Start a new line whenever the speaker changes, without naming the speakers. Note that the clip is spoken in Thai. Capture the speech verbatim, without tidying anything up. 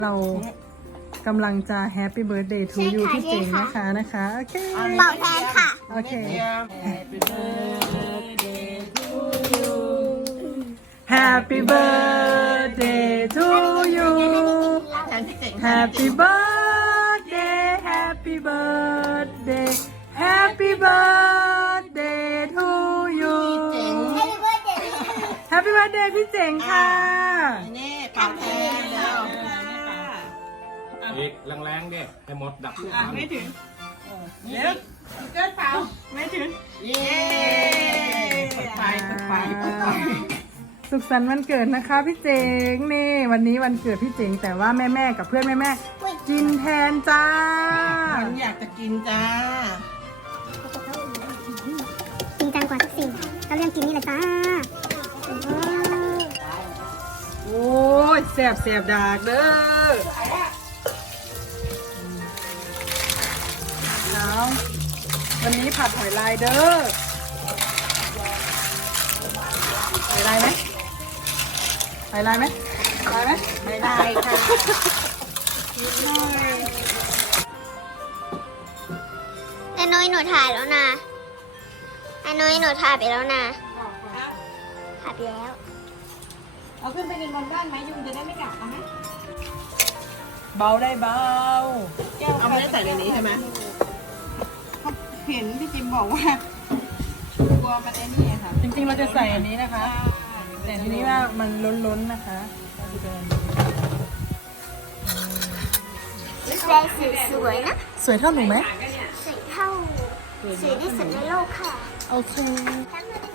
เรากำลังจะ Happy Birthday to you พี่เจ๋งนะคะนะคะโอเค
เป่าแทนค่ะ
โอเค
Happy birthday to you
Happy birthday to you Happy birthday Happy birthday Happy birthday to you Happy birthday พี่เจ๋งค่ะ
นี่เป่าแทนแล้ว
อีกแรงๆดิให้หมดดับทุกอัน
ไม่ถึงเดี๋ยวเกิดเป่าไม่ถึงเย้ไปไปไป
สุขสันต์วันเกิดนะคะพี่เจ๋งนี่วันนี้วันเกิดพี่เจ๋งแต่ว่าแม่แม่ๆกับเพื่อนแม่แม่ๆกินแทนจ้า
ฉันอยากจะกินจ้า
จริงจังกว่าทุกสิ่งก็เรื่องกินนี่แหละจ้า
โอ้ยแสบแสบดากเด้อเอาวันนี้ผัดหอยลายเด้อหอยลายไหมหอยลายไหมลายไหม
ไม่ได้ค่ะ
ไอ้นุ้ยหนูถ่ายแล้วนะไอ้นุ้ยหนูถ่ายไปแล้วนะถ่ายไปแล้ว
เอาขึ้นไปในบนบ้านไหมยุงจะได้ไม่กัดเอาไหม
เบาได้เบา
เอาไม่ได้ใส่ในนี้ใช่ไหม
เขาเห็นพี่จิมบอกว่ากลัวมันไอ้นี่ค่ะ
จริงๆเราจะใส่อันนี้นะคะ แต่ทีนี้ว่ามันล้นๆนะคะก็จะเป็น
ได้สีสวยนะ
สวยเท่าหนูไหม
สีเท่าสีที่สุดในโลกค่ะ
โอเค
ทั้งหมด